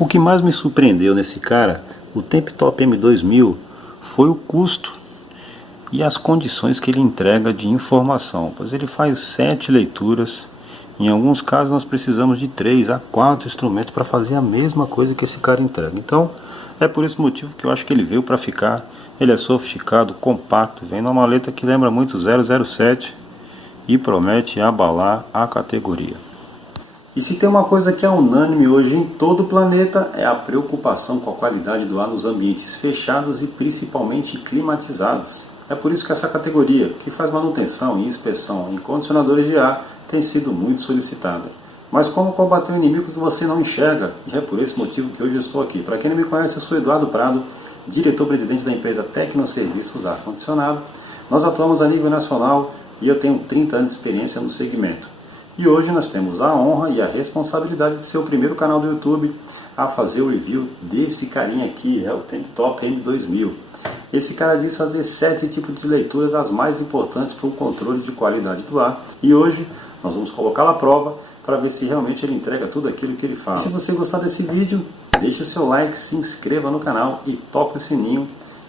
O que mais me surpreendeu nesse cara, o Temptop M2000, foi o custo e as condições que ele entrega de informação, pois ele faz 7 leituras. Em alguns casos nós precisamos de 3 a 4 instrumentos para fazer a mesma coisa que esse cara entrega. Então é por esse motivo que eu acho que ele veio para ficar. Ele é sofisticado, compacto, vem numa maleta que lembra muito 007 e promete abalar a categoria. E se tem uma coisa que é unânime hoje em todo o planeta, é a preocupação com a qualidade do ar nos ambientes fechados e principalmente climatizados. É por isso que essa categoria, que faz manutenção e inspeção em condicionadores de ar, tem sido muito solicitada. Mas como combater um inimigo que você não enxerga? E é por esse motivo que hoje eu estou aqui. Para quem não me conhece, eu sou Eduardo Prado, diretor-presidente da empresa Tecnoserviços Ar Condicionado. Nós atuamos a nível nacional e eu tenho 30 anos de experiência no segmento. E hoje nós temos a honra e a responsabilidade de ser o primeiro canal do YouTube a fazer o review desse carinha aqui, é o Temptop M2000. Esse cara diz fazer 7 tipos de leituras, as mais importantes para o controle de qualidade do ar. E hoje nós vamos colocá-lo à prova para ver se realmente ele entrega tudo aquilo que ele fala. Se você gostar desse vídeo, deixe o seu like, se inscreva no canal e toque o sininho.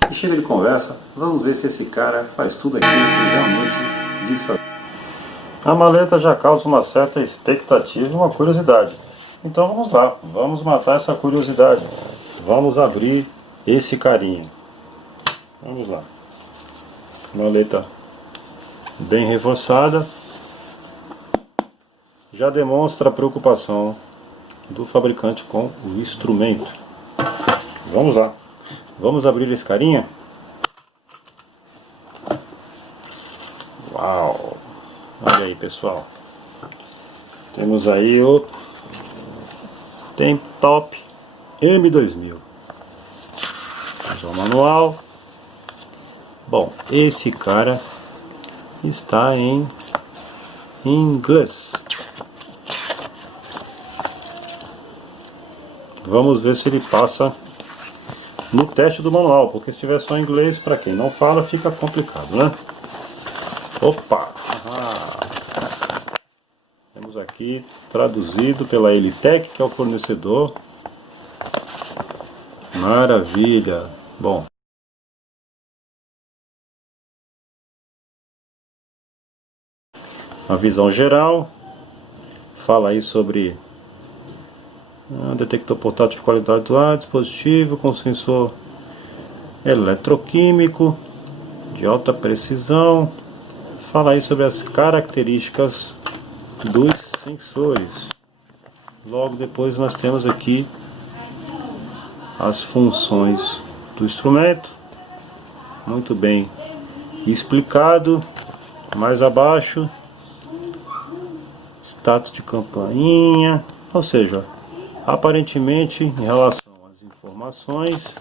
E chega de conversa, vamos ver se esse cara faz tudo aquilo que ele realmente diz fazer. A maleta já causa uma certa expectativa e uma curiosidade. Então vamos lá, vamos matar essa curiosidade. Vamos abrir esse carinha. Vamos lá. Maleta bem reforçada. Já demonstra a preocupação do fabricante com o instrumento. Vamos lá. Vamos abrir esse carinha. Uau! Olha aí, pessoal. Temos aí o Temptop M2000. Vamos ao manual. Bom, esse cara está em inglês. Vamos ver se ele passa no teste do manual, porque se tiver só em inglês, para quem não fala, fica complicado, né? Opa! Temos aqui traduzido pela Elitec, que é o fornecedor. Maravilha! Bom, a visão geral fala aí sobre detector portátil de qualidade do ar, dispositivo com sensor eletroquímico de alta precisão. Fala aí sobre as características dos sensores. Logo depois nós temos aqui as funções do instrumento, muito bem explicado. Mais abaixo, status de campainha, ou seja, aparentemente em relação às informações,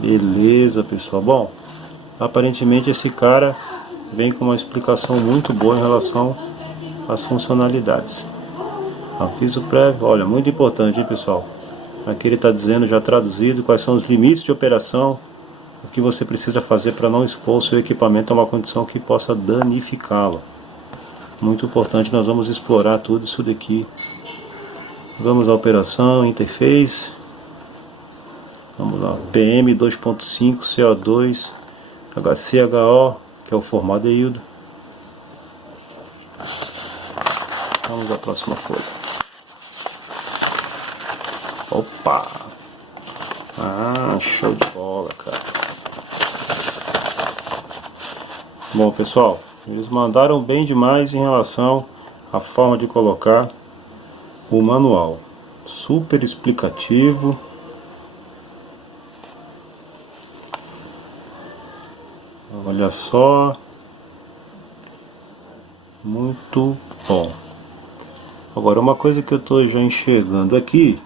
beleza, pessoal. Bom, aparentemente esse cara vem com uma explicação muito boa em relação às funcionalidades. Aviso prévio, olha, muito importante, hein, pessoal. Aqui ele está dizendo, já traduzido, quais são os limites de operação, o que você precisa fazer para não expor o seu equipamento a uma condição que possa danificá-lo. Muito importante, nós vamos explorar tudo isso daqui. Vamos à operação, interface. Vamos lá, PM 2.5, CO2, HCHO, que é o formaldeído. Vamos à próxima folha. Opa! Show de bola, cara. Bom, pessoal, eles mandaram bem demais em relação à forma de colocar o manual. Super explicativo. Olha só. Muito bom. Agora, uma coisa que eu estou já enxergando aqui.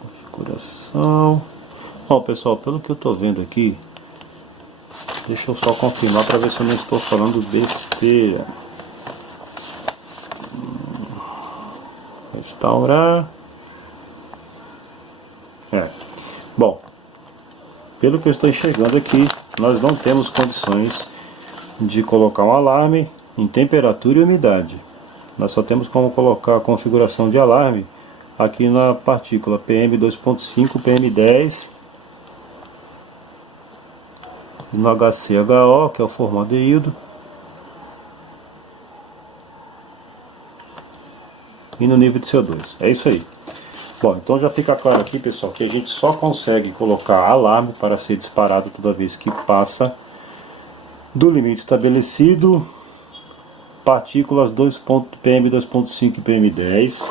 Configuração. Bom, pessoal, pelo que eu estou vendo aqui, deixa eu só confirmar para ver se eu não estou falando besteira. Restaurar. Bom, pelo que eu estou enxergando aqui, nós não temos condições de colocar um alarme em temperatura e umidade. Nós só temos como colocar a configuração de alarme aqui na partícula PM2.5, PM10, no HCHO, que é o formaldeído, e no nível de CO2. É isso aí. Bom, então já fica claro aqui, pessoal, que a gente só consegue colocar alarme para ser disparado toda vez que passa do limite estabelecido, partículas PM2.5 e PM10,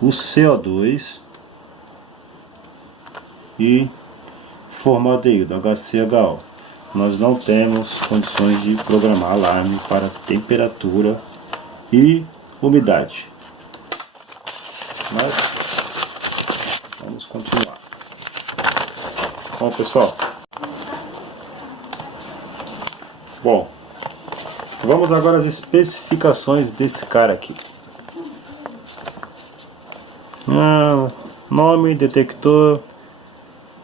o CO2 e formaldeído, HCHO. Nós não temos condições de programar alarme para temperatura e umidade. Mas vamos continuar. Bom, pessoal. Bom, vamos agora às especificações desse cara aqui. Nome, detector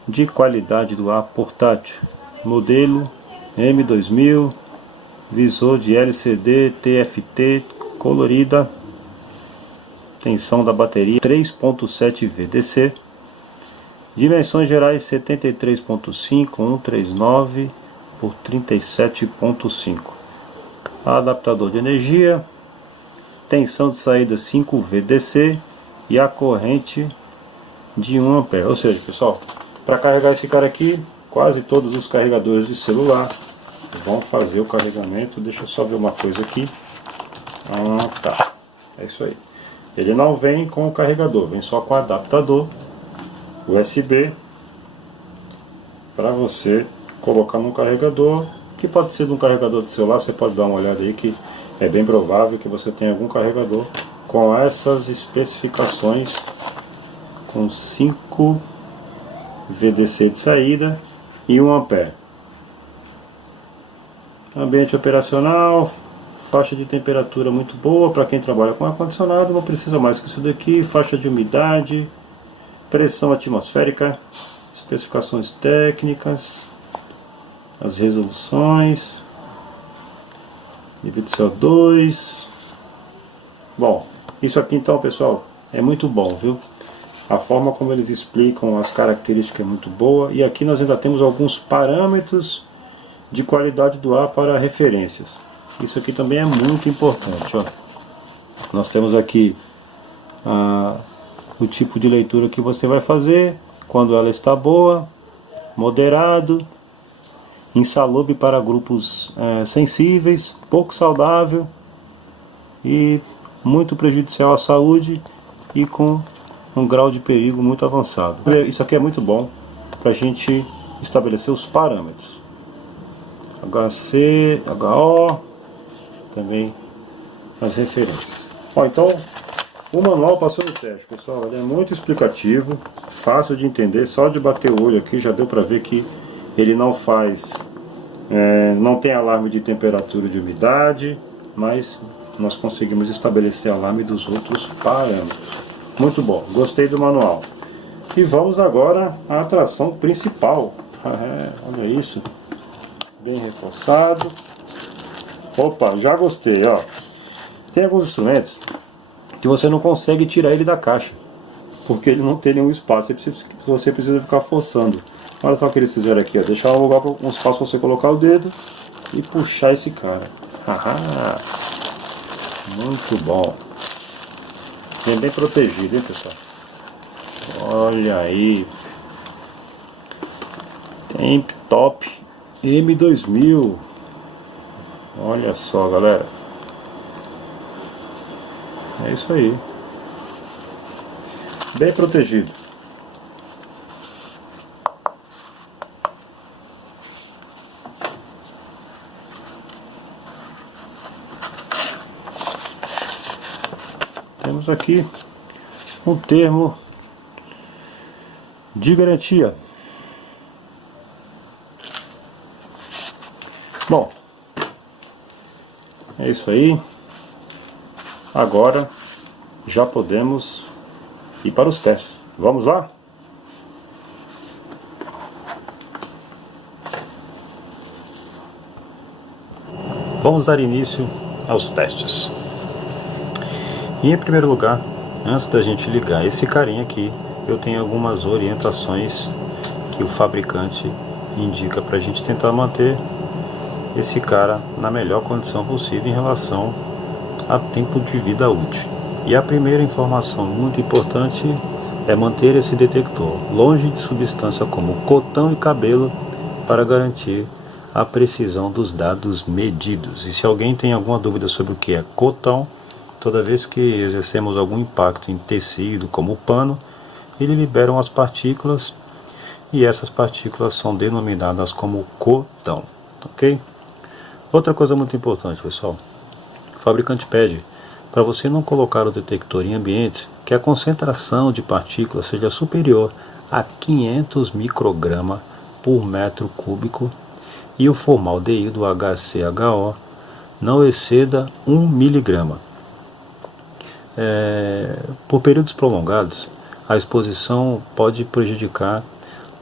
de qualidade do ar portátil, modelo M2000, visor de LCD TFT colorida, tensão da bateria 3.7 VDC, dimensões gerais 73.5 139 por 37.5, adaptador de energia, tensão de saída 5 VDC e a corrente de 1 ampere. Ou seja, pessoal, para carregar esse cara aqui, quase todos os carregadores de celular vão fazer o carregamento. Deixa eu só ver uma coisa aqui. Tá, é isso aí. Ele não vem com o carregador, vem só com o adaptador USB para você colocar num carregador, que pode ser num carregador de celular. Você pode dar uma olhada aí, que é bem provável que você tenha algum carregador com essas especificações, com 5 VDC de saída e 1 ampere. Ambiente operacional, faixa de temperatura muito boa para quem trabalha com ar-condicionado, não precisa mais que isso daqui. Faixa de umidade, pressão atmosférica, especificações técnicas, as resoluções, nível de CO2. Bom, isso aqui então, pessoal, é muito bom, viu? A forma como eles explicam as características é muito boa. E aqui nós ainda temos alguns parâmetros de qualidade do ar para referências. Isso aqui também é muito importante, ó. Nós temos aqui o tipo de leitura que você vai fazer, quando ela está boa, moderado, insalubre para grupos sensíveis, pouco saudável e muito prejudicial à saúde e com um grau de perigo muito avançado. Isso aqui é muito bom para a gente estabelecer os parâmetros. HC, HO, também as referências. Bom, então o manual passou no teste, pessoal. Ele é muito explicativo, fácil de entender. Só de bater o olho aqui já deu para ver que ele não faz, não tem alarme de temperatura e de umidade, mas nós conseguimos estabelecer alarme dos outros parâmetros. Muito bom, gostei do manual. E vamos agora à atração principal. Olha isso, bem reforçado. Opa, já gostei, ó. Tem alguns instrumentos que você não consegue tirar ele da caixa, porque ele não tem nenhum espaço. Você precisa ficar forçando. Olha só o que eles fizeram aqui, ó. Deixar um lugar, um espaço para você colocar o dedo e puxar esse cara. Muito bom. Bem protegido, hein, pessoal? Olha aí. Temp Top M2000. Olha só, galera. É isso aí. Bem protegido. Temos aqui um termo de garantia. Bom, é isso aí. Agora já podemos ir para os testes. Vamos lá? Vamos dar início aos testes. E em primeiro lugar, antes da gente ligar esse carinha aqui, eu tenho algumas orientações que o fabricante indica para a gente tentar manter esse cara na melhor condição possível em relação a tempo de vida útil. E a primeira informação muito importante é manter esse detector longe de substância como cotão e cabelo para garantir a precisão dos dados medidos. E se alguém tem alguma dúvida sobre o que é cotão, toda vez que exercemos algum impacto em tecido como o pano, ele libera umas partículas e essas partículas são denominadas como cotão, ok? Outra coisa muito importante, pessoal, o fabricante pede para você não colocar o detector em ambientes que a concentração de partículas seja superior a 500 microgramas por metro cúbico e o formaldeído HCHO não exceda 1 miligrama. Por períodos prolongados, a exposição pode prejudicar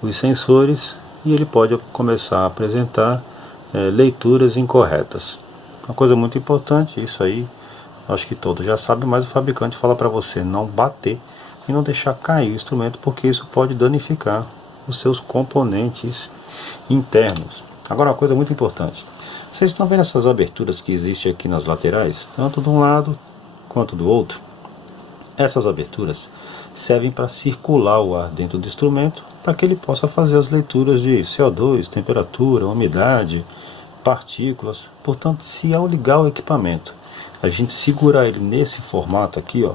os sensores e ele pode começar a apresentar leituras incorretas. Uma coisa muito importante, isso aí acho que todos já sabem, mas o fabricante fala para você não bater e não deixar cair o instrumento, porque isso pode danificar os seus componentes internos. Agora, uma coisa muito importante, vocês estão vendo essas aberturas que existem aqui nas laterais, tanto de um lado quanto do outro? Essas aberturas servem para circular o ar dentro do instrumento, para que ele possa fazer as leituras de CO2, temperatura, umidade, partículas. Portanto, se ao ligar o equipamento a gente segurar ele nesse formato aqui, ó,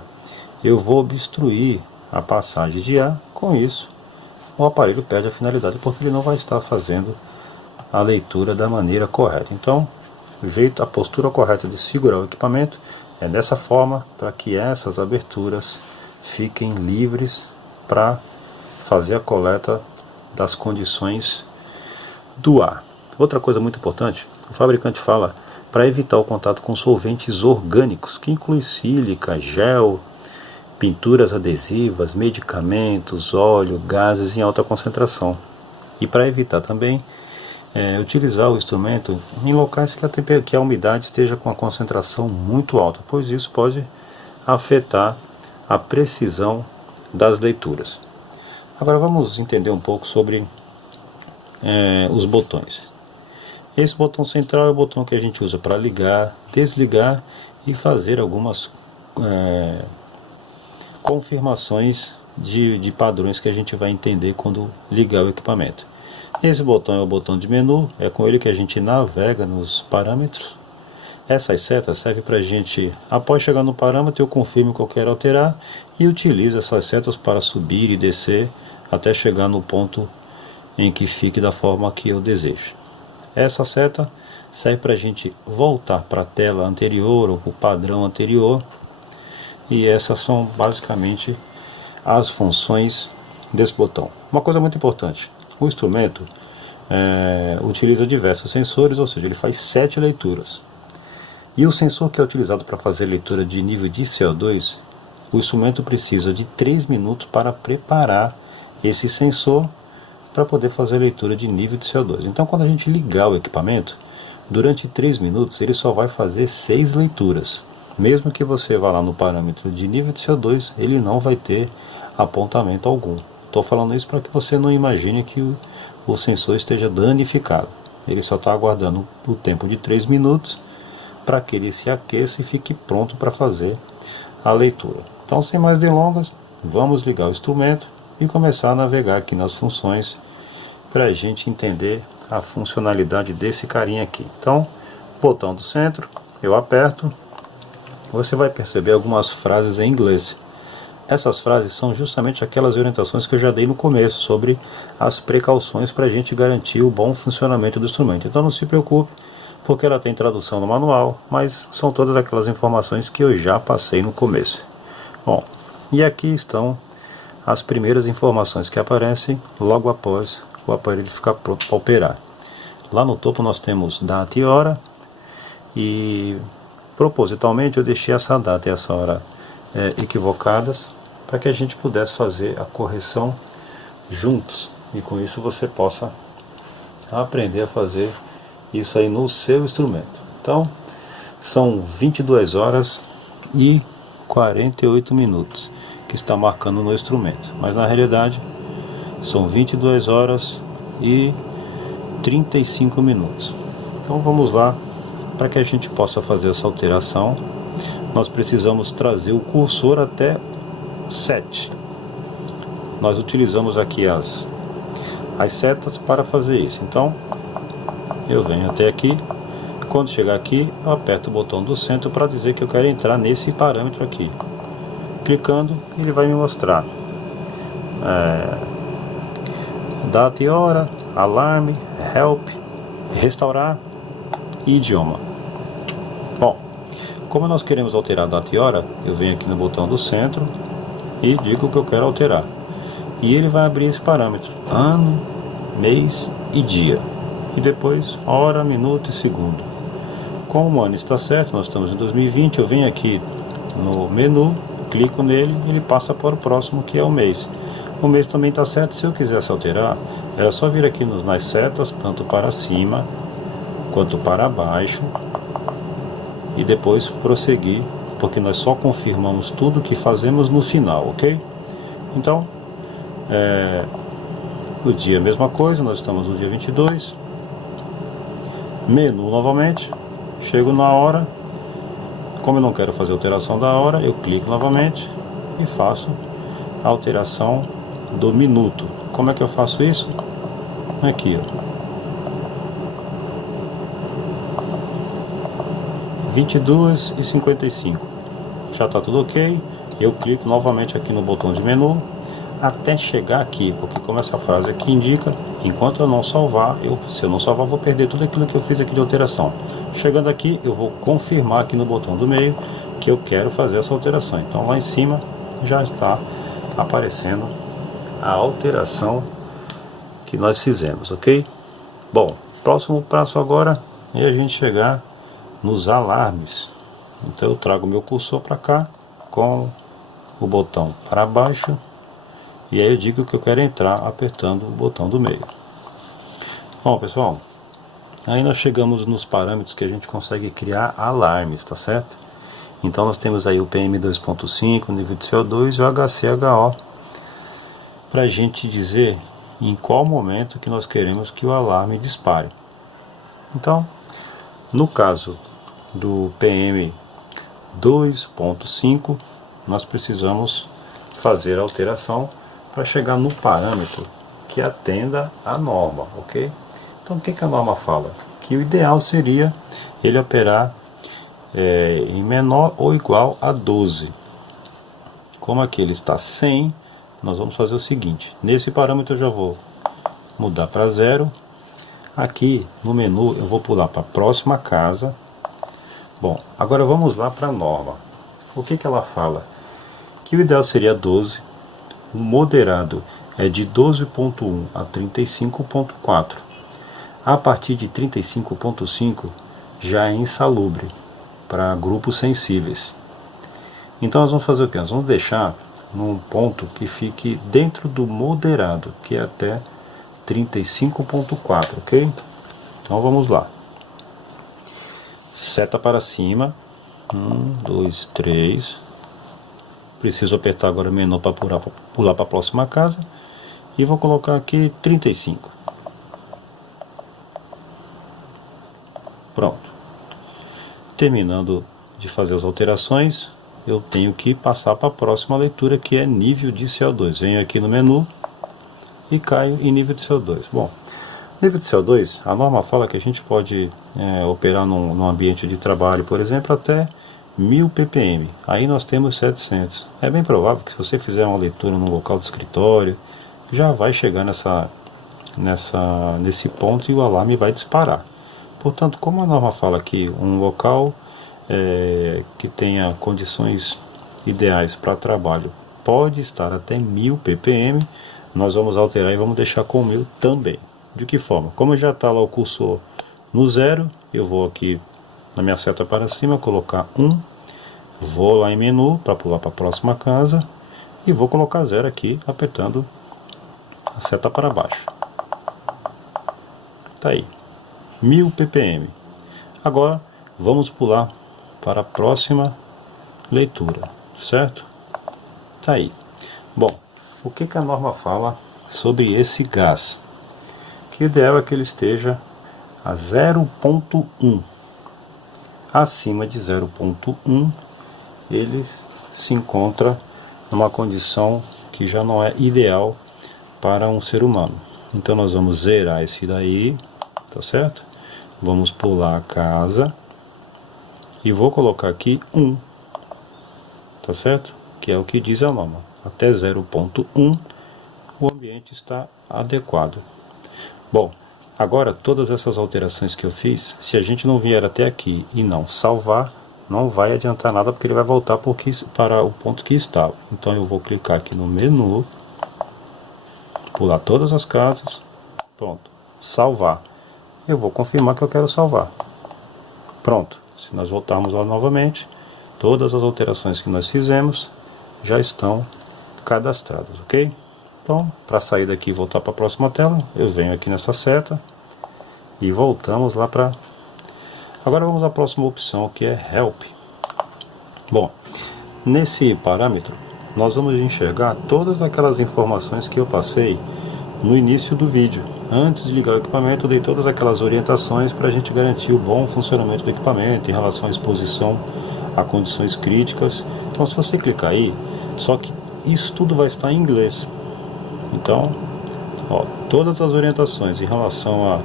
eu vou obstruir a passagem de ar. Com isso, o aparelho perde a finalidade, porque ele não vai estar fazendo a leitura da maneira correta. Então, a postura correta de segurar o equipamento é dessa forma, para que essas aberturas fiquem livres para fazer a coleta das condições do ar. Outra coisa muito importante, o fabricante fala para evitar o contato com solventes orgânicos, que inclui sílica, gel, pinturas adesivas, medicamentos, óleo, gases em alta concentração. E para evitar também utilizar o instrumento em locais que a umidade esteja com a concentração muito alta, pois isso pode afetar a precisão das leituras. Agora vamos entender um pouco sobre os botões. Esse botão central é o botão que a gente usa para ligar, desligar e fazer algumas confirmações de padrões que a gente vai entender quando ligar o equipamento. Esse botão é o botão de menu, é com ele que a gente navega nos parâmetros. Essas setas servem para a gente, após chegar no parâmetro, eu confirmo que eu quero alterar e utilizo essas setas para subir e descer até chegar no ponto em que fique da forma que eu desejo. Essa seta serve para a gente voltar para a tela anterior ou para o padrão anterior, e essas são basicamente as funções desse botão. Uma coisa muito importante, o instrumento utiliza diversos sensores, ou seja, ele faz 7 leituras. E o sensor que é utilizado para fazer leitura de nível de CO2, o instrumento precisa de 3 minutos para preparar esse sensor para poder fazer a leitura de nível de CO2. Então, quando a gente ligar o equipamento, durante 3 minutos ele só vai fazer 6 leituras. Mesmo que você vá lá no parâmetro de nível de CO2, ele não vai ter apontamento algum. Estou falando isso para que você não imagine que o sensor esteja danificado. Ele só está aguardando o tempo de 3 minutos para que ele se aqueça e fique pronto para fazer a leitura. Então, sem mais delongas, vamos ligar o instrumento e começar a navegar aqui nas funções para a gente entender a funcionalidade desse carinha aqui. Então, botão do centro, eu aperto, você vai perceber algumas frases em inglês. Essas frases são justamente aquelas orientações que eu já dei no começo sobre as precauções para a gente garantir o bom funcionamento do instrumento. Então não se preocupe, porque ela tem tradução no manual, mas são todas aquelas informações que eu já passei no começo. Bom, e aqui estão as primeiras informações que aparecem logo após o aparelho ficar pronto para operar. Lá no topo nós temos data e hora, e propositalmente eu deixei essa data e essa hora equivocadas para que a gente pudesse fazer a correção juntos, e com isso você possa aprender a fazer isso aí no seu instrumento. Então, são 22 horas e 48 minutos que está marcando no instrumento, mas na realidade são 22 horas e 35 minutos. Então vamos lá, para que a gente possa fazer essa alteração, nós precisamos trazer o cursor até 7. Nós utilizamos aqui as setas para fazer isso. Então eu venho até aqui, quando chegar aqui eu aperto o botão do centro para dizer que eu quero entrar nesse parâmetro aqui. Clicando, ele vai me mostrar data e hora, alarme, help, restaurar e idioma. Bom, como nós queremos alterar data e hora, eu venho aqui no botão do centro e digo que eu quero alterar. E ele vai abrir esse parâmetro, ano, mês e dia. E depois hora, minuto e segundo. Como o ano está certo, nós estamos em 2020, eu venho aqui no menu, clico nele e ele passa para o próximo, que é o mês. O mês também está certo. Se eu quisesse alterar, era só vir aqui nas setas, tanto para cima quanto para baixo, e depois prosseguir, porque nós só confirmamos tudo que fazemos no final, ok? Então, o dia a mesma coisa, nós estamos no dia 22, menu novamente, chego na hora, como eu não quero fazer alteração da hora, eu clico novamente e faço a alteração do minuto. Como é que eu faço isso? Aqui, ó. 22h55. Já está tudo ok. Eu clico novamente aqui no botão de menu até chegar aqui, porque como essa frase aqui indica, enquanto eu não salvar, se eu não salvar, vou perder tudo aquilo que eu fiz aqui de alteração. Chegando aqui, eu vou confirmar aqui no botão do meio que eu quero fazer essa alteração. Então lá em cima já está aparecendo a alteração que nós fizemos, ok? Bom, próximo passo agora é a gente chegar nos alarmes. Então eu trago meu cursor para cá com o botão para baixo e aí eu digo que eu quero entrar apertando o botão do meio. Bom, pessoal, aí nós chegamos nos parâmetros que a gente consegue criar alarmes, tá certo? Então nós temos aí o PM2.5, o nível de CO2 e o HCHO, para a gente dizer em qual momento que nós queremos que o alarme dispare. Então, no caso do PM 2.5, nós precisamos fazer a alteração para chegar no parâmetro que atenda à norma, ok? Então o que a norma fala? Que o ideal seria ele operar em menor ou igual a 12. Como aqui ele está 100, nós vamos fazer o seguinte: nesse parâmetro eu já vou mudar para 0. Aqui no menu eu vou pular para a próxima casa. Bom, agora vamos lá para a norma. O que ela fala? Que o ideal seria 12, o moderado é de 12.1 a 35.4. A partir de 35.5 já é insalubre para grupos sensíveis. Então nós vamos fazer o que? Nós vamos deixar num ponto que fique dentro do moderado, que é até 35.4, ok? Então vamos lá. Seta para cima. 1, 2, 3. Preciso apertar agora o menu para pular para a próxima casa. E vou colocar aqui 35. Pronto. Terminando de fazer as alterações, eu tenho que passar para a próxima leitura, que é nível de CO2. Venho aqui no menu e caio em nível de CO2. Bom, nível de CO2, a norma fala que a gente pode operar num ambiente de trabalho, por exemplo, até 1000 ppm. Aí nós temos 700. É bem provável que se você fizer uma leitura no local de escritório, já vai chegar nesse ponto e o alarme vai disparar. Portanto, como a norma fala que um local que tenha condições ideais para trabalho pode estar até 1000 ppm, nós vamos alterar e vamos deixar com 1000 também. De que forma? Como já está lá o cursor no 0, eu vou aqui na minha seta para cima, colocar 1, vou lá em menu para pular para a próxima casa e vou colocar 0 aqui, apertando a seta para baixo. Tá aí, 1000 ppm. Agora Vamos pular para a próxima leitura, certo? Tá aí. Bom, o que a norma fala sobre esse gás? Que o ideal é que ele esteja a 0,1. Acima de 0,1, ele se encontra numa condição que já não é ideal para um ser humano. Então nós vamos zerar esse daí, tá certo? Vamos pular a casa e vou colocar aqui 1, tá certo? Que é o que diz a norma. Até 0,1 o ambiente está adequado. Bom, agora todas essas alterações que eu fiz, se a gente não vier até aqui e não salvar, não vai adiantar nada, porque ele vai voltar para o ponto que estava. Então eu vou clicar aqui no menu, pular todas as casas, pronto, salvar. Eu vou confirmar que eu quero salvar. Pronto, se nós voltarmos lá novamente, todas as alterações que nós fizemos já estão cadastradas, ok? Então, para sair daqui e voltar para a próxima tela, eu venho aqui nessa seta e voltamos lá para... Agora vamos à próxima opção, que é Help. Bom, nesse parâmetro, nós vamos enxergar todas aquelas informações que eu passei no início do vídeo. Antes de ligar o equipamento, eu dei todas aquelas orientações para a gente garantir o bom funcionamento do equipamento em relação à exposição a condições críticas. Então, se você clicar aí, só que isso tudo vai estar em inglês. Então, ó, todas as orientações em relação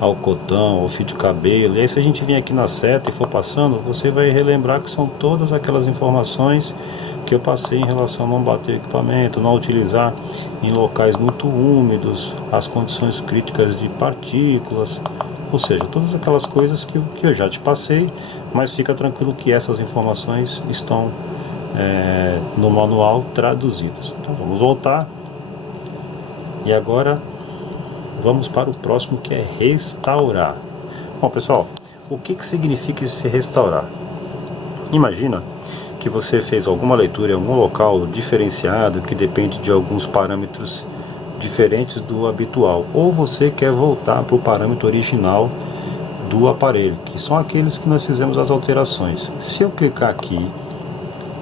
ao cotão, ao fio de cabelo, e aí se a gente vir aqui na seta e for passando, você vai relembrar que são todas aquelas informações que eu passei em relação a não bater o equipamento, não utilizar em locais muito úmidos, as condições críticas de partículas, ou seja, todas aquelas coisas que eu já te passei, mas fica tranquilo que essas informações estão no manual traduzidas. Então vamos voltar e agora vamos para o próximo, que é restaurar. Bom, pessoal, o que significa esse restaurar? Imagina que você fez alguma leitura em algum local diferenciado, que depende de alguns parâmetros diferentes do habitual, ou você quer voltar para o parâmetro original do aparelho, que são aqueles que nós fizemos as alterações. Se eu clicar aqui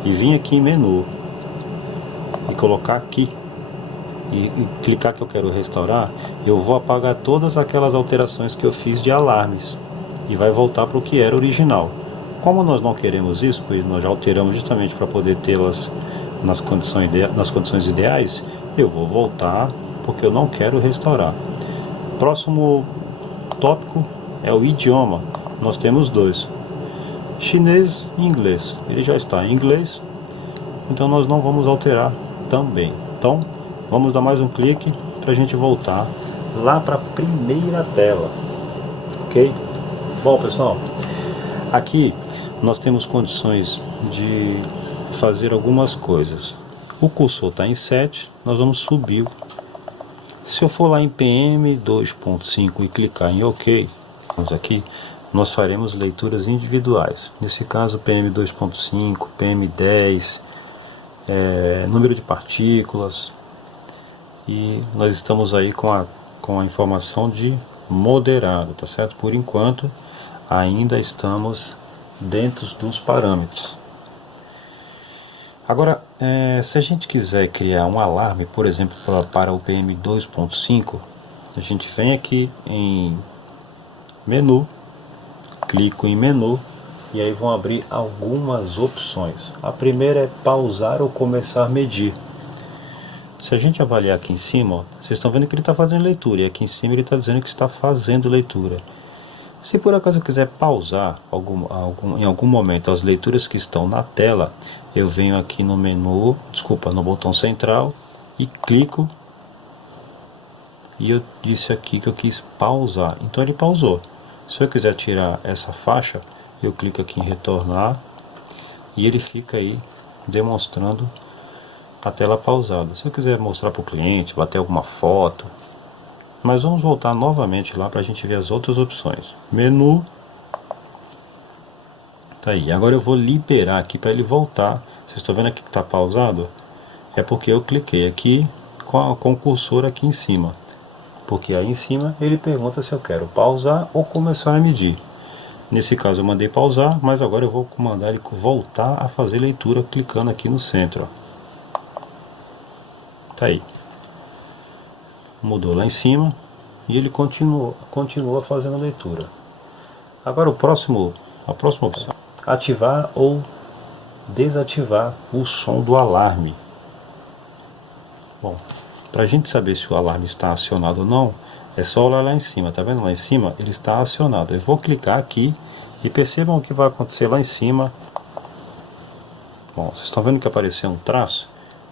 e vir aqui em menu e colocar aqui e clicar que eu quero restaurar, eu vou apagar todas aquelas alterações que eu fiz de alarmes e vai voltar para o que era original. Como nós não queremos isso, pois nós já alteramos justamente para poder tê-las nas condições ideais, eu vou voltar porque eu não quero restaurar. Próximo tópico é o idioma. Nós temos dois, chinês e inglês. Ele já está em inglês, então nós não vamos alterar também. Então vamos dar mais um clique para a gente voltar lá para a primeira tela, ok? Bom, pessoal, aqui nós temos condições de fazer algumas coisas. O cursor está em 7, nós vamos subir. Se eu for lá em PM 2.5 e clicar em OK, vamos aqui, nós faremos leituras individuais. Nesse caso, PM 2.5, PM 10, número de partículas, e nós estamos aí com a informação de moderado, tá certo? Por enquanto, ainda estamos dentro dos parâmetros. Agora, se a gente quiser criar um alarme, por exemplo, para o PM 2.5, a gente vem aqui em menu, clico em menu e aí vão abrir algumas opções. A primeira é pausar ou começar a medir. Se a gente avaliar aqui em cima, ó, vocês estão vendo que ele está fazendo leitura, e aqui em cima ele está dizendo que está fazendo leitura. Se por acaso eu quiser pausar em algum momento as leituras que estão na tela, eu venho aqui no menu, no botão central e clico, e eu disse aqui que eu quis pausar, então ele pausou. Se eu quiser tirar essa faixa, eu clico aqui em retornar e ele fica aí demonstrando a tela pausada. Se eu quiser mostrar para o cliente, bater alguma foto, mas vamos voltar novamente lá para a gente ver as outras opções. Menu, tá aí. Agora eu vou liberar aqui para ele voltar. Vocês estão vendo aqui que está pausado? É porque eu cliquei aqui com o cursor aqui em cima, porque aí em cima ele pergunta se eu quero pausar ou começar a medir. Nesse caso eu mandei pausar, mas agora eu vou mandar ele voltar a fazer leitura clicando aqui no centro. Ó. Tá aí. Mudou lá em cima e ele continua fazendo leitura. Agora a próxima opção, ativar ou desativar o som do alarme. Bom, para a gente saber se o alarme está acionado ou não, é só olhar lá em cima, tá vendo lá em cima? Ele está acionado. Eu vou clicar aqui e percebam o que vai acontecer lá em cima. Bom, vocês estão vendo que apareceu um traço?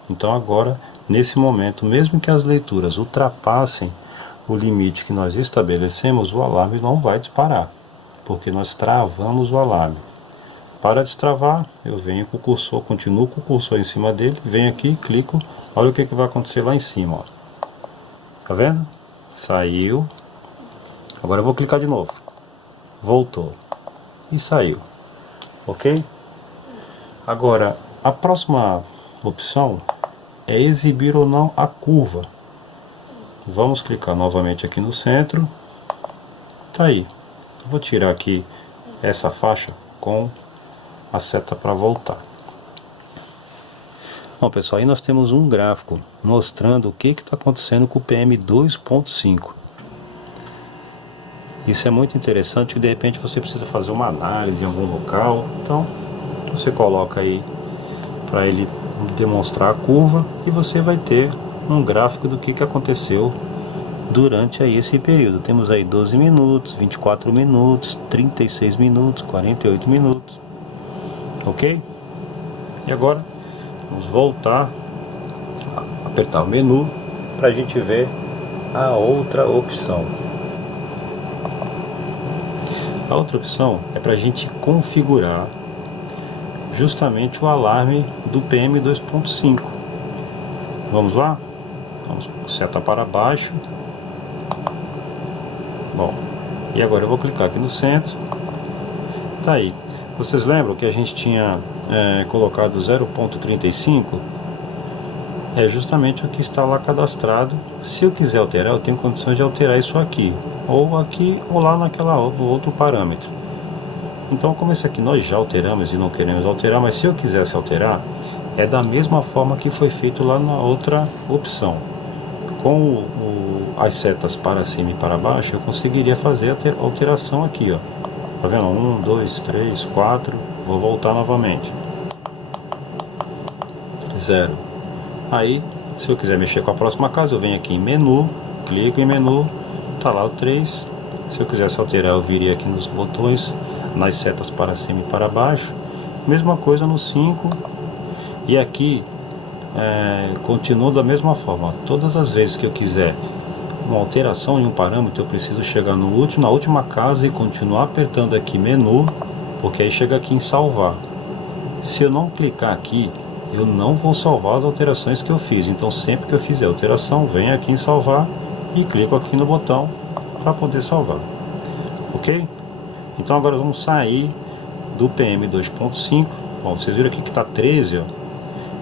Então agora, nesse momento, mesmo que as leituras ultrapassem o limite que nós estabelecemos, o alarme não vai disparar, porque nós travamos o alarme. Para destravar, eu venho com o cursor, continuo com o cursor em cima dele, venho aqui, clico, olha o que vai acontecer lá em cima. Ó. Tá vendo? Saiu. Agora eu vou clicar de novo. Voltou. E saiu. Ok? Agora, a próxima opção é exibir ou não a curva. Vamos clicar novamente aqui no centro. Tá aí. Vou tirar aqui essa faixa com a seta para voltar. Bom, pessoal, aí nós temos um gráfico mostrando o que está acontecendo com o PM 2.5. Isso é muito interessante, que de repente você precisa fazer uma análise em algum local. Então, você coloca aí para ele demonstrar a curva e você vai ter um gráfico do que aconteceu durante aí esse período. Temos aí 12 minutos, 24 minutos, 36 minutos, 48 minutos. Ok? E agora vamos voltar, apertar o menu para a gente ver a outra opção. A outra opção é para a gente configurar justamente o alarme do PM 2.5. Vamos lá? Vamos setar para baixo. Bom, e agora eu vou clicar aqui no centro. Tá aí. Vocês lembram que a gente tinha colocado 0.35? É justamente o que está lá cadastrado. Se eu quiser alterar, eu tenho condições de alterar isso aqui, ou lá no outro parâmetro. Então, como esse aqui nós já alteramos e não queremos alterar, mas se eu quisesse alterar, é da mesma forma que foi feito lá na outra opção. Com as setas para cima e para baixo, eu conseguiria fazer a alteração aqui, ó. Tá vendo? 1, 2, 3, 4. Vou voltar novamente. 0. Aí, se eu quiser mexer com a próxima casa, eu venho aqui em menu, clico em menu, tá lá o 3. Se eu quisesse alterar, eu viria aqui nos botões, nas setas para cima e para baixo. Mesma coisa no 5. E aqui, continua da mesma forma. Todas as vezes que eu quiser uma alteração em um parâmetro, eu preciso chegar na última casa e continuar apertando aqui menu, porque aí chega aqui em salvar. Se eu não clicar aqui, eu não vou salvar as alterações que eu fiz. Então sempre que eu fizer alteração, venho aqui em salvar e clico aqui no botão para poder salvar. Ok? Então agora vamos sair do PM 2.5. Bom, vocês viram aqui que está 13, ó,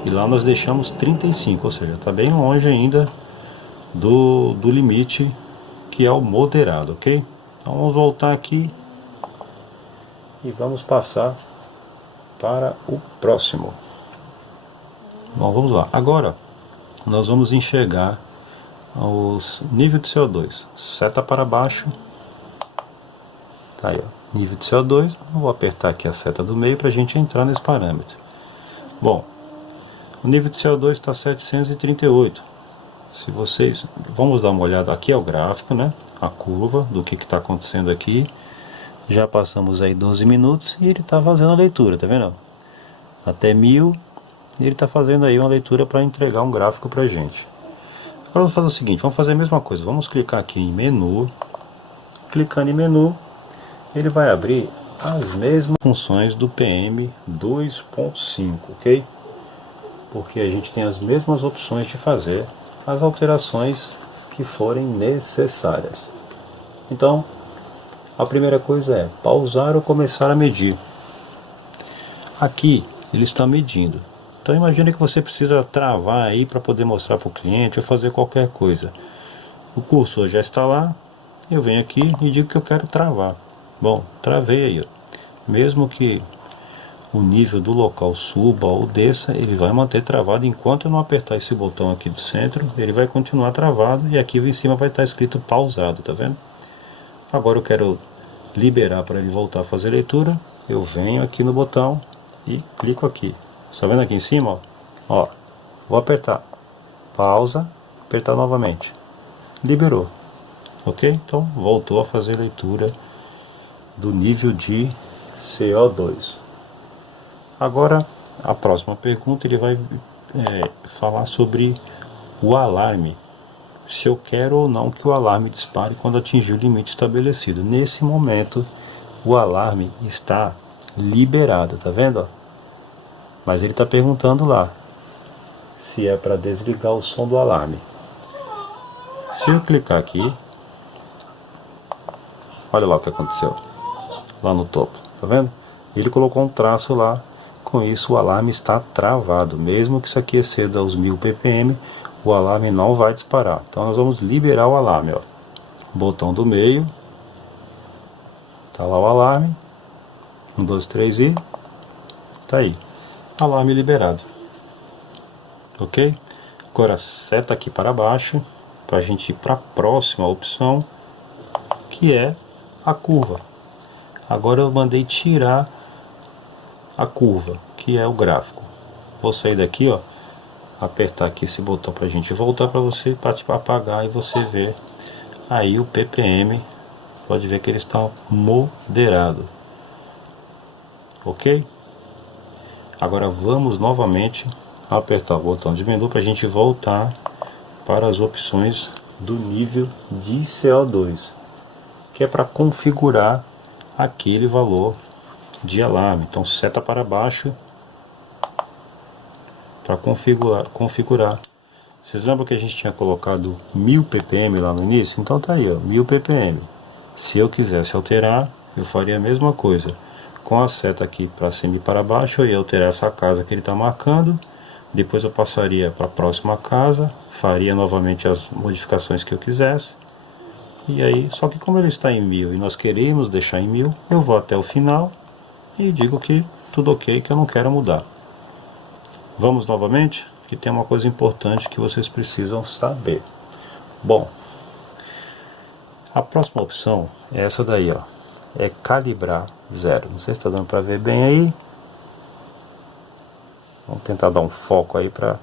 e lá nós deixamos 35, ou seja, está bem longe ainda do limite que é o moderado, ok? Então vamos voltar aqui e vamos passar para o próximo. Bom, vamos lá. Agora nós vamos enxergar os níveis de CO2. Seta para baixo. Tá aí, ó. Nível de CO2. Eu vou apertar aqui a seta do meio para a gente entrar nesse parâmetro. Bom, o nível de CO2 está 738. Se vocês, vamos dar uma olhada aqui ao gráfico, né? A curva do que está acontecendo aqui. Já passamos aí 12 minutos e ele está fazendo a leitura, tá vendo? Até 1000, ele está fazendo aí uma leitura para entregar um gráfico para a gente. Agora vamos fazer o seguinte, vamos fazer a mesma coisa. Vamos clicar aqui em menu. Clicando em menu, ele vai abrir as mesmas funções do PM 2.5, ok? Porque a gente tem as mesmas opções de fazer as alterações que forem necessárias. Então, a primeira coisa é pausar ou começar a medir. Aqui ele está medindo. Então imagine que você precisa travar aí para poder mostrar para o cliente ou fazer qualquer coisa. O cursor já está lá, eu venho aqui e digo que eu quero travar. Bom, travei aí, ó. Mesmo que o nível do local suba ou desça, ele vai manter travado enquanto eu não apertar esse botão aqui do centro, ele vai continuar travado e aqui em cima vai estar escrito pausado, tá vendo? Agora eu quero liberar para ele voltar a fazer leitura, eu venho aqui no botão e clico aqui. Está vendo aqui em cima, ó? Vou apertar pausa, apertar novamente, liberou, ok? Então voltou a fazer leitura do nível de CO2. Agora, a próxima pergunta, ele vai falar sobre o alarme. Se eu quero ou não que o alarme dispare quando atingir o limite estabelecido. Nesse momento, o alarme está liberado, tá vendo? Ó? Mas ele está perguntando lá se é para desligar o som do alarme. Se eu clicar aqui, olha lá o que aconteceu, lá no topo, tá vendo? Ele colocou um traço lá. Com isso o alarme está travado, mesmo que isso aqui exceda os 1000 ppm, o alarme não vai disparar. Então nós vamos liberar o alarme, ó. Botão do meio, tá lá o alarme, 1, 2, 3 e tá aí, alarme liberado, ok? Agora seta aqui para baixo, para a gente ir para a próxima opção, que é a curva. Agora eu mandei tirar a curva, que é o gráfico. Vou sair daqui, ó, apertar aqui esse botão pra gente voltar, para você apagar e você ver aí o ppm. Pode ver que ele está moderado, ok? Agora vamos novamente apertar o botão de menu para a gente voltar para as opções do nível de CO2, que é para configurar aquele valor de alarme. Então seta para baixo para configurar. Vocês lembram que a gente tinha colocado 1000 ppm lá no início? Então tá aí, ó, 1000 ppm. Se eu quisesse alterar, eu faria a mesma coisa. Com a seta aqui para cima e para baixo, eu ia alterar essa casa que ele está marcando. Depois eu passaria para a próxima casa, faria novamente as modificações que eu quisesse. E aí, só que como ele está em 1000 e nós queremos deixar em 1000, eu vou até o final e digo que tudo ok, que eu não quero mudar. Vamos novamente, que tem uma coisa importante que vocês precisam saber. Bom, a próxima opção é essa daí, ó. É calibrar zero. Não sei se está dando para ver bem aí. Vamos tentar dar um foco aí para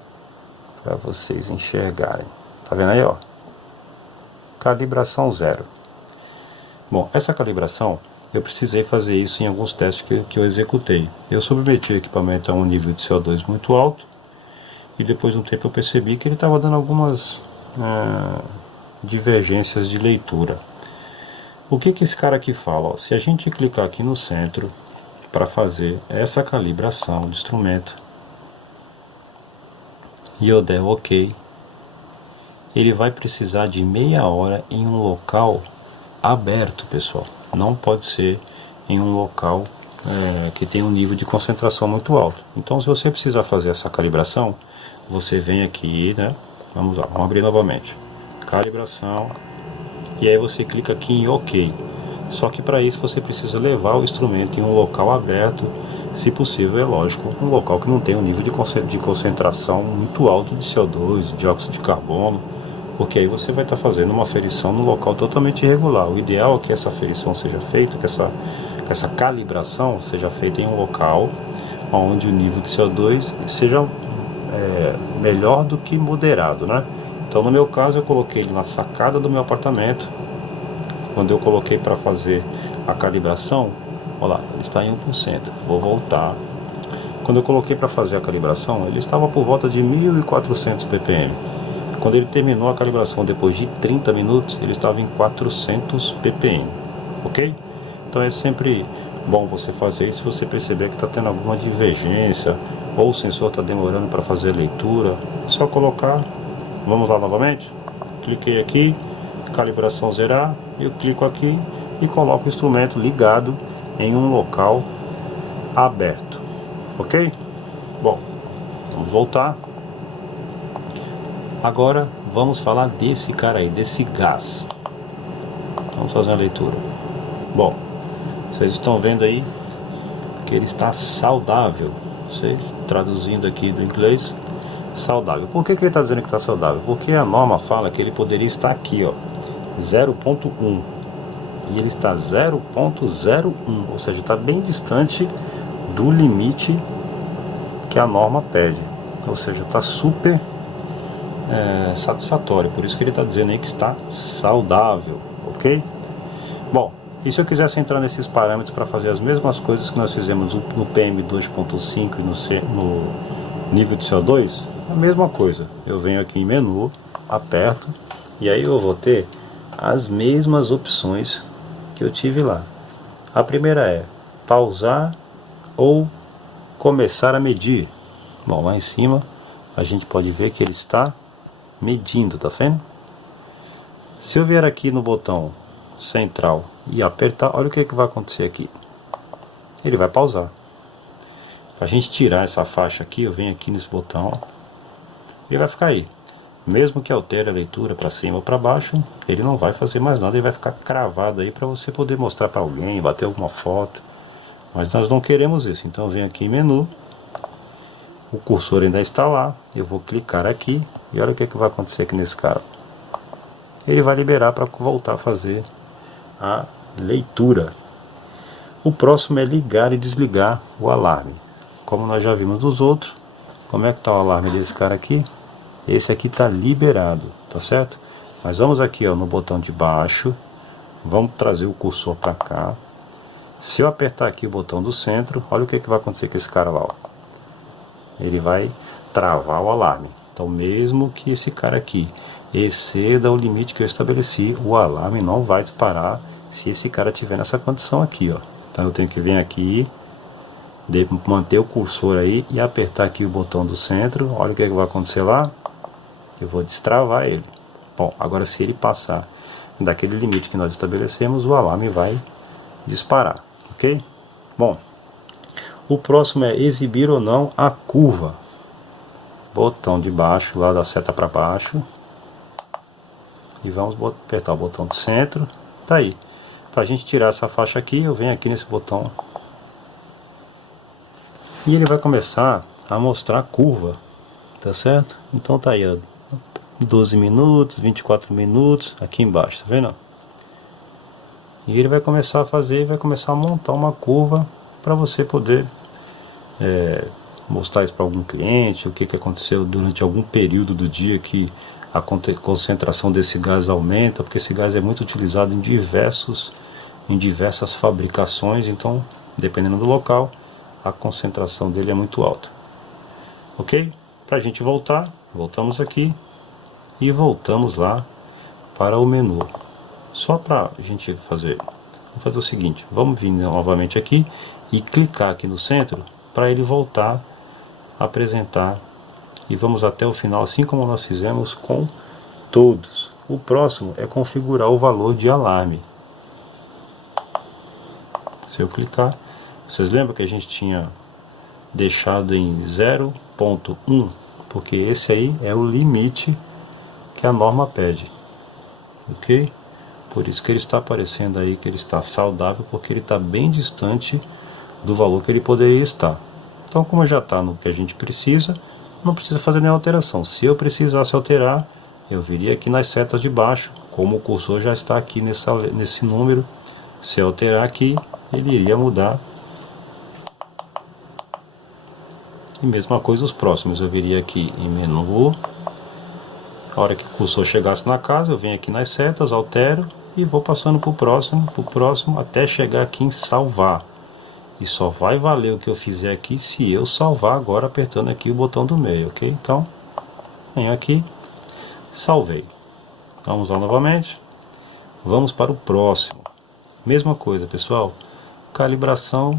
vocês enxergarem. Tá vendo aí, ó? Calibração zero. Bom, essa calibração, eu precisei fazer isso em alguns testes que eu executei. Eu submeti o equipamento a um nível de CO2 muito alto, e depois de um tempo eu percebi que ele estava dando algumas divergências de leitura. O que esse cara aqui fala? Ó, se a gente clicar aqui no centro para fazer essa calibração do instrumento e eu der OK, ele vai precisar de meia hora em um local aberto, pessoal. Não pode ser em um local que tem um nível de concentração muito alto. Então, se você precisar fazer essa calibração, você vem aqui, né? Vamos lá, vamos abrir novamente. Calibração. E aí você clica aqui em OK. Só que para isso você precisa levar o instrumento em um local aberto, se possível, é lógico, um local que não tem um nível de concentração muito alto de CO2, de dióxido de carbono, porque aí você vai estar fazendo uma aferição no local totalmente irregular. O ideal é que essa aferição seja feita, que essa calibração seja feita em um local onde o nível de CO2 seja melhor do que moderado, né? Então no meu caso eu coloquei ele na sacada do meu apartamento. Quando eu coloquei para fazer a calibração, olha lá, ele está em 1%. Vou voltar. Quando eu coloquei para fazer a calibração, ele estava por volta de 1400 ppm. Quando ele terminou a calibração, depois de 30 minutos, ele estava em 400 ppm, ok? Então é sempre bom você fazer isso se você perceber que está tendo alguma divergência, ou o sensor está demorando para fazer a leitura. É só colocar, vamos lá novamente, cliquei aqui, calibração zerar, eu clico aqui e coloco o instrumento ligado em um local aberto, ok? Bom, vamos voltar. Agora vamos falar desse cara aí, desse gás. Vamos fazer uma leitura. Bom, Vocês estão vendo aí que ele está saudável. Vocês traduzindo aqui do inglês, saudável. Por que ele está dizendo que está saudável? Porque a norma fala que ele poderia estar aqui, ó, 0,1, e ele está 0,01, ou seja, está bem distante do limite que a norma pede, ou seja, está super satisfatório. Por isso que ele está dizendo aí que está saudável, ok? Bom, e se eu quisesse entrar nesses parâmetros para fazer as mesmas coisas que nós fizemos no PM2.5 e no nível de CO2, a mesma coisa. Eu venho aqui em menu, aperto, e aí eu vou ter as mesmas opções que eu tive lá. A primeira é pausar ou começar a medir. Bom, lá em cima a gente pode ver que ele está medindo, tá vendo? Se eu vier aqui no botão central e apertar, olha o que vai acontecer aqui. Ele vai pausar. Para a gente tirar essa faixa aqui, eu venho aqui nesse botão e vai ficar aí. Mesmo que altere a leitura para cima ou para baixo, ele não vai fazer mais nada, ele vai ficar cravado aí para você poder mostrar para alguém, bater alguma foto. Mas nós não queremos isso, então eu venho aqui em menu, o cursor ainda está lá, eu vou clicar aqui e olha o que vai acontecer aqui nesse cara. Ele vai liberar para voltar a fazer a leitura. O próximo é ligar e desligar o alarme. Como nós já vimos dos outros, como é que está o alarme desse cara aqui? Esse aqui está liberado, tá certo? Mas vamos aqui, ó, no botão de baixo, vamos trazer o cursor para cá. Se eu apertar aqui o botão do centro, olha o que vai acontecer com esse cara lá, ó. Ele vai travar o alarme. Então, mesmo que esse cara aqui exceda o limite que eu estabeleci, o alarme não vai disparar se esse cara estiver nessa condição aqui, ó. Então eu tenho que vir aqui, manter o cursor aí e apertar aqui o botão do centro. Olha o que vai acontecer lá. Eu vou destravar ele. Bom, agora se ele passar daquele limite que nós estabelecemos, o alarme vai disparar, ok? Bom, o próximo é exibir ou não a curva. Botão de baixo, lá da seta para baixo. E vamos apertar o botão do centro. Tá aí. Para a gente tirar essa faixa aqui, eu venho aqui nesse botão. E ele vai começar a mostrar a curva. Tá certo? Então tá aí, ó, 12 minutos, 24 minutos, aqui embaixo, tá vendo? E ele vai começar a fazer, vai começar a montar uma curva para você poder mostrar isso para algum cliente, o que aconteceu durante algum período do dia que a concentração desse gás aumenta, porque esse gás é muito utilizado em diversas fabricações, então, dependendo do local, a concentração dele é muito alta. Ok? Para a gente voltar, voltamos aqui e voltamos lá para o menu. Só para a gente fazer, vamos fazer o seguinte, vamos vir novamente aqui e clicar aqui no centro para ele voltar a apresentar e vamos até o final, assim como nós fizemos com todos. O próximo é configurar o valor de alarme. Se eu clicar, vocês lembram que a gente tinha deixado em 0,1, porque esse aí é o limite que a norma pede, ok? Por isso que ele está aparecendo aí que ele está saudável, porque ele está bem distante do valor que ele poderia estar. Então, como já está no que a gente precisa, não precisa fazer nenhuma alteração. Se eu precisasse alterar, eu viria aqui nas setas de baixo, como o cursor já está aqui nesse número, se eu alterar aqui, ele iria mudar. E mesma coisa os próximos, eu viria aqui em menu, a hora que o cursor chegasse na casa, eu venho aqui nas setas, altero e vou passando para o próximo, até chegar aqui em salvar. E só vai valer o que eu fizer aqui se eu salvar agora apertando aqui o botão do meio, ok? Então, venho aqui, salvei. Vamos lá novamente, vamos para o próximo. Mesma coisa, pessoal, calibração.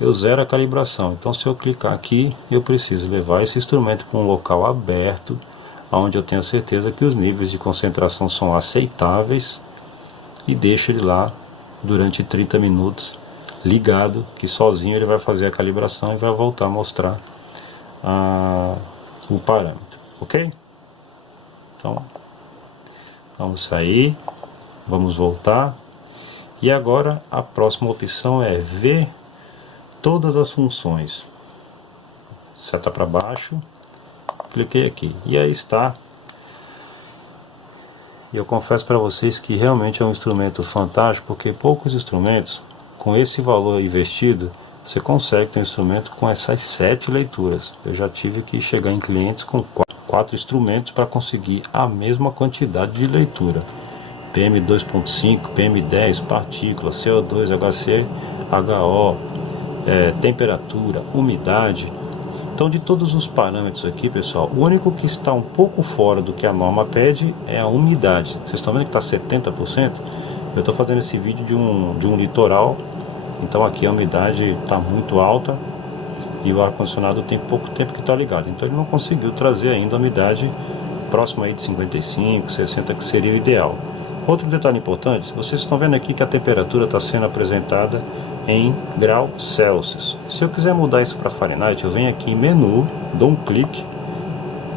Eu zero a calibração, então se eu clicar aqui, eu preciso levar esse instrumento para um local aberto, onde eu tenho certeza que os níveis de concentração são aceitáveis, e deixo ele lá durante 30 minutos ligado, que sozinho ele vai fazer a calibração e vai voltar a mostrar o parâmetro, ok? Então, vamos sair, vamos voltar, E agora a próxima opção é ver todas as funções. Seta para baixo, cliquei aqui e aí está. E eu confesso para vocês que realmente é um instrumento fantástico, porque poucos instrumentos com esse valor investido você consegue ter um instrumento com essas 7 leituras. Eu já tive que chegar em clientes com 4 instrumentos para conseguir a mesma quantidade de leitura. PM2.5, PM10, partículas, CO2, HC, HO, temperatura, umidade. Então, de todos os parâmetros aqui, pessoal, o único que está um pouco fora do que a norma pede é a umidade. Vocês estão vendo que está 70%? Eu estou fazendo esse vídeo de um litoral, então aqui a umidade está muito alta e o ar-condicionado tem pouco tempo que está ligado. Então ele não conseguiu trazer ainda a umidade próxima aí de 55, 60, que seria o ideal. Outro detalhe importante, vocês estão vendo aqui que a temperatura está sendo apresentada em graus Celsius. Se eu quiser mudar isso para Fahrenheit, eu venho aqui em menu, dou um clique,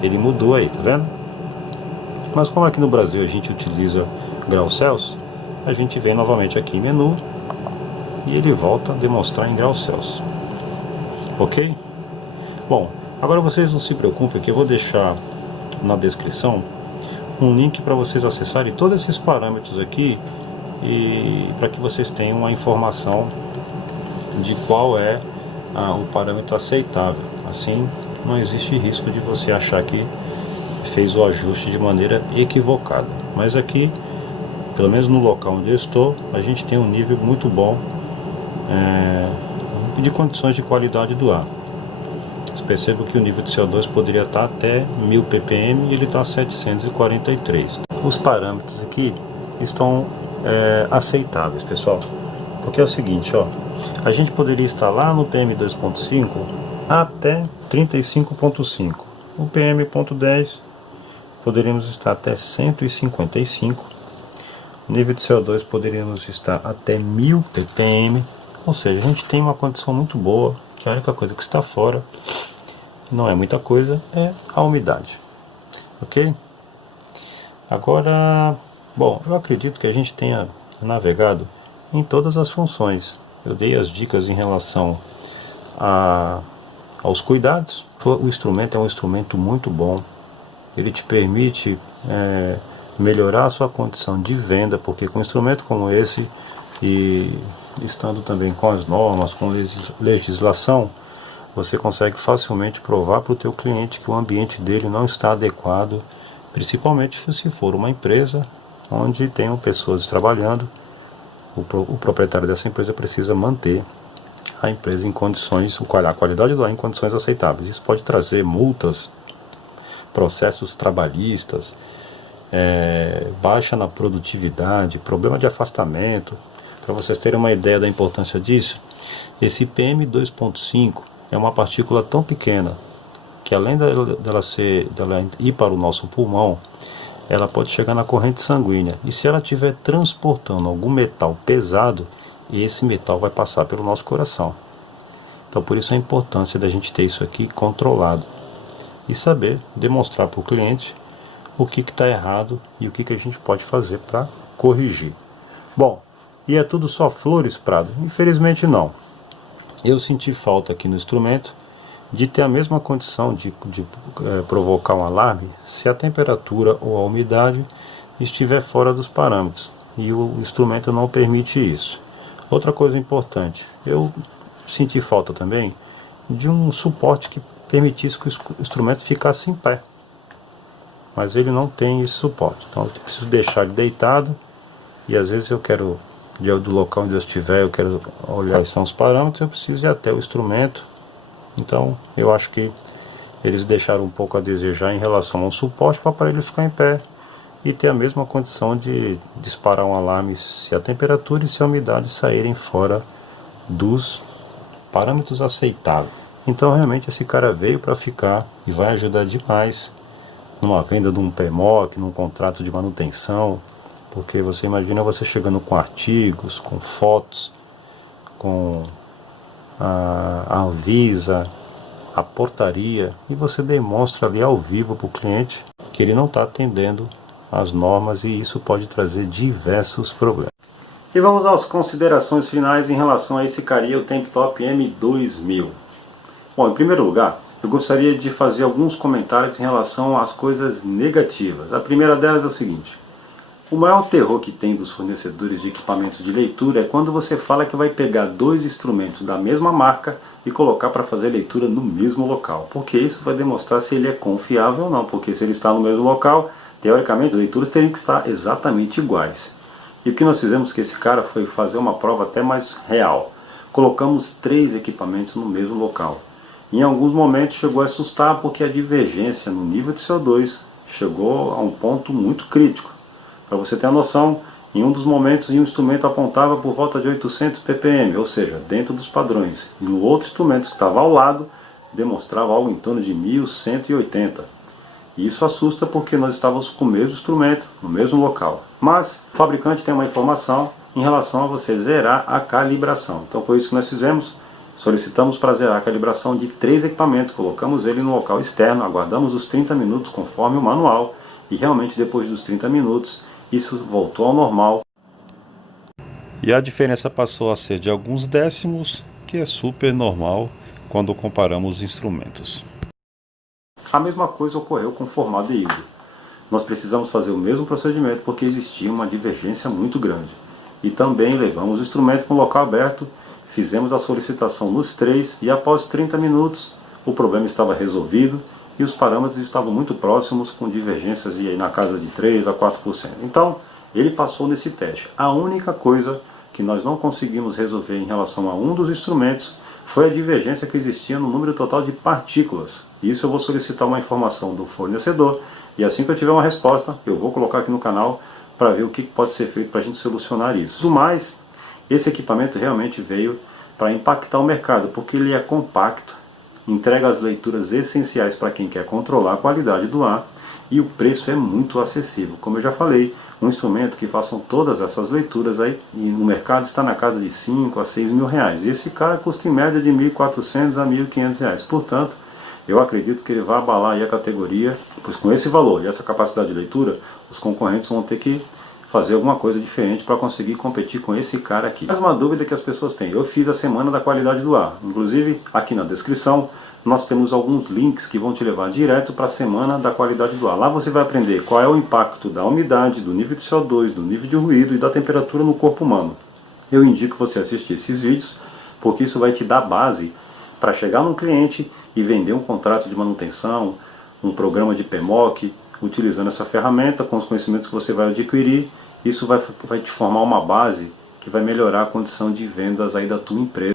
ele mudou aí, tá vendo? Mas como aqui no Brasil a gente utiliza graus Celsius, a gente vem novamente aqui em menu e ele volta a demonstrar em graus Celsius. Ok? Bom, agora vocês não se preocupem que eu vou deixar na descrição um link para vocês acessarem todos esses parâmetros aqui e para que vocês tenham uma informação de qual é o parâmetro aceitável. Assim não existe risco de você achar que fez o ajuste de maneira equivocada. Mas aqui, pelo menos no local onde eu estou, a gente tem um nível muito bom de condições de qualidade do ar. Vocês percebem que o nível de CO2 poderia estar até 1000 ppm e ele está a 743. Os parâmetros aqui estão aceitáveis, pessoal, porque é o seguinte, ó, a gente poderia estar lá no PM2.5 até 35.5. O PM.10 poderíamos estar até 155. O nível de CO2 poderíamos estar até 1000 ppm. Ou seja, a gente tem uma condição muito boa, que a única coisa que está fora, não é muita coisa, é a umidade. Ok? Agora, bom, eu acredito que a gente tenha navegado em todas as funções. Eu dei as dicas em relação aos cuidados. O instrumento é um instrumento muito bom. Ele te permite melhorar a sua condição de venda, porque com um instrumento como esse, e estando também com as normas, com legislação, você consegue facilmente provar para o teu cliente que o ambiente dele não está adequado, principalmente se for uma empresa onde tenham pessoas trabalhando. O proprietário dessa empresa precisa manter a empresa em condições, a qualidade do ar em condições aceitáveis. Isso pode trazer multas, processos trabalhistas, baixa na produtividade, problema de afastamento. Para vocês terem uma ideia da importância disso, esse PM2.5 é uma partícula tão pequena que, além dela ir para o nosso pulmão, ela pode chegar na corrente sanguínea. E se ela estiver transportando algum metal pesado, esse metal vai passar pelo nosso coração. Então, por isso a importância da gente ter isso aqui controlado e saber demonstrar para o cliente o que está errado e o que a gente pode fazer para corrigir. Bom, e é tudo só flores, Prado? Infelizmente não. Eu senti falta aqui no instrumento de ter a mesma condição de provocar um alarme se a temperatura ou a umidade estiver fora dos parâmetros, e o instrumento não permite isso. Outra coisa importante, eu senti falta também de um suporte que permitisse que o instrumento ficasse em pé, mas ele não tem esse suporte. Então eu preciso deixar ele deitado, e às vezes eu quero, do local onde eu estiver, eu quero olhar quais são os parâmetros, eu preciso ir até o instrumento. Então eu acho que eles deixaram um pouco a desejar em relação ao suporte para o aparelho ficar em pé e ter a mesma condição de disparar um alarme se a temperatura e se a umidade saírem fora dos parâmetros aceitáveis. Então realmente esse cara veio para ficar e vai ajudar demais numa venda de um PMOC, num contrato de manutenção, porque você imagina você chegando com artigos, com fotos, com a Anvisa, a portaria, e você demonstra ali ao vivo para o cliente que ele não está atendendo as normas, e isso pode trazer diversos problemas. E vamos às considerações finais em relação a esse carinha, o Temptop M2000. Bom, em primeiro lugar, eu gostaria de fazer alguns comentários em relação às coisas negativas. A primeira delas é o seguinte: o maior terror que tem dos fornecedores de equipamentos de leitura é quando você fala que vai pegar dois instrumentos da mesma marca e colocar para fazer leitura no mesmo local, porque isso vai demonstrar se ele é confiável ou não, porque se ele está no mesmo local, teoricamente as leituras teriam que estar exatamente iguais. E o que nós fizemos que esse cara foi fazer uma prova até mais real. Colocamos 3 equipamentos no mesmo local. Em alguns momentos chegou a assustar porque a divergência no nível de CO2 chegou a um ponto muito crítico. Para você ter uma noção, em um dos momentos um instrumento apontava por volta de 800 ppm, ou seja, dentro dos padrões. E no outro instrumento que estava ao lado demonstrava algo em torno de 1180. E isso assusta porque nós estávamos com o mesmo instrumento, no mesmo local. Mas o fabricante tem uma informação em relação a você zerar a calibração. Então foi isso que nós fizemos. Solicitamos para zerar a calibração de 3 equipamentos, colocamos ele no local externo, aguardamos os 30 minutos conforme o manual e realmente depois dos 30 minutos isso voltou ao normal. E a diferença passou a ser de alguns décimos, que é super normal quando comparamos os instrumentos. A mesma coisa ocorreu com o formado e híbrido. Nós precisamos fazer o mesmo procedimento porque existia uma divergência muito grande. E também levamos o instrumento para um local aberto, fizemos a solicitação nos 3 e após 30 minutos o problema estava resolvido e os parâmetros estavam muito próximos, com divergências na casa de 3 a 4%. Então ele passou nesse teste. A única coisa que nós não conseguimos resolver em relação a um dos instrumentos foi a divergência que existia no número total de partículas. Isso eu vou solicitar uma informação do fornecedor e assim que eu tiver uma resposta eu vou colocar aqui no canal para ver o que pode ser feito para a gente solucionar isso. Do mais, esse equipamento realmente veio para impactar o mercado, porque ele é compacto, entrega as leituras essenciais para quem quer controlar a qualidade do ar e o preço é muito acessível. Como eu já falei, um instrumento que façam todas essas leituras aí no mercado está na casa de 5 a 6 mil reais. E esse cara custa em média de 1.400 a 1.500 reais. Portanto, eu acredito que ele vai abalar aí a categoria, pois com esse valor e essa capacidade de leitura, os concorrentes vão ter que fazer alguma coisa diferente para conseguir competir com esse cara aqui. Mais uma dúvida que as pessoas têm: eu fiz a semana da qualidade do ar, inclusive aqui na descrição nós temos alguns links que vão te levar direto para a semana da qualidade do ar. Lá você vai aprender qual é o impacto da umidade, do nível de CO2, do nível de ruído e da temperatura no corpo humano. Eu indico você assistir esses vídeos porque isso vai te dar base para chegar num cliente e vender um contrato de manutenção, um programa de PMOC, utilizando essa ferramenta com os conhecimentos que você vai adquirir. Isso vai te formar uma base que vai melhorar a condição de vendas aí da tua empresa.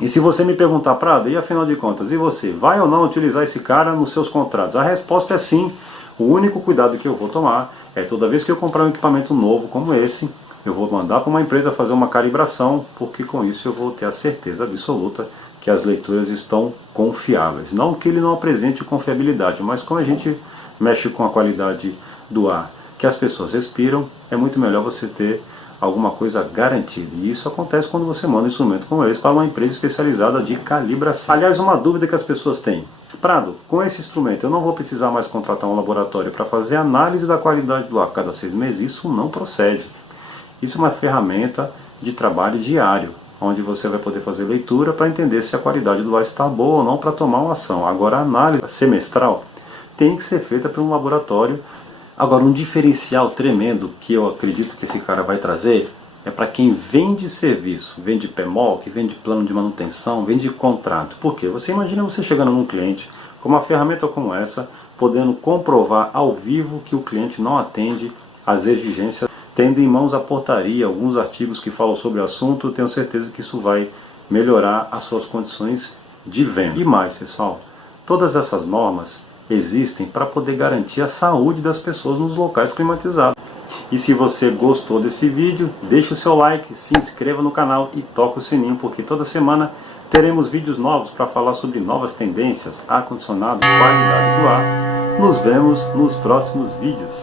E se você me perguntar: Prado, e afinal de contas, e você, vai ou não utilizar esse cara nos seus contratos? A resposta é sim. O único cuidado que eu vou tomar é toda vez que eu comprar um equipamento novo como esse, eu vou mandar para uma empresa fazer uma calibração, porque com isso eu vou ter a certeza absoluta que as leituras estão confiáveis. Não que ele não apresente confiabilidade, mas como a gente mexe com a qualidade do ar que as pessoas respiram, é muito melhor você ter alguma coisa garantida. E isso acontece quando você manda um instrumento como esse para uma empresa especializada de calibração. Aliás, uma dúvida que as pessoas têm: Prado, com esse instrumento eu não vou precisar mais contratar um laboratório para fazer análise da qualidade do ar cada 6 meses? Isso não procede. Isso é uma ferramenta de trabalho diário, onde você vai poder fazer leitura para entender se a qualidade do ar está boa ou não para tomar uma ação. Agora, a análise semestral tem que ser feita por um laboratório. Agora, um diferencial tremendo que eu acredito que esse cara vai trazer é para quem vende serviço, vende PMOC, vende plano de manutenção, vende contrato. Por quê? Você imagina você chegando num cliente com uma ferramenta como essa, podendo comprovar ao vivo que o cliente não atende às exigências, tendo em mãos a portaria, alguns artigos que falam sobre o assunto. Eu tenho certeza que isso vai melhorar as suas condições de venda. E mais, pessoal, todas essas normas existem para poder garantir a saúde das pessoas nos locais climatizados. E se você gostou desse vídeo, deixe o seu like, se inscreva no canal e toque o sininho, porque toda semana teremos vídeos novos para falar sobre novas tendências, ar-condicionado, qualidade do ar. Nos vemos nos próximos vídeos.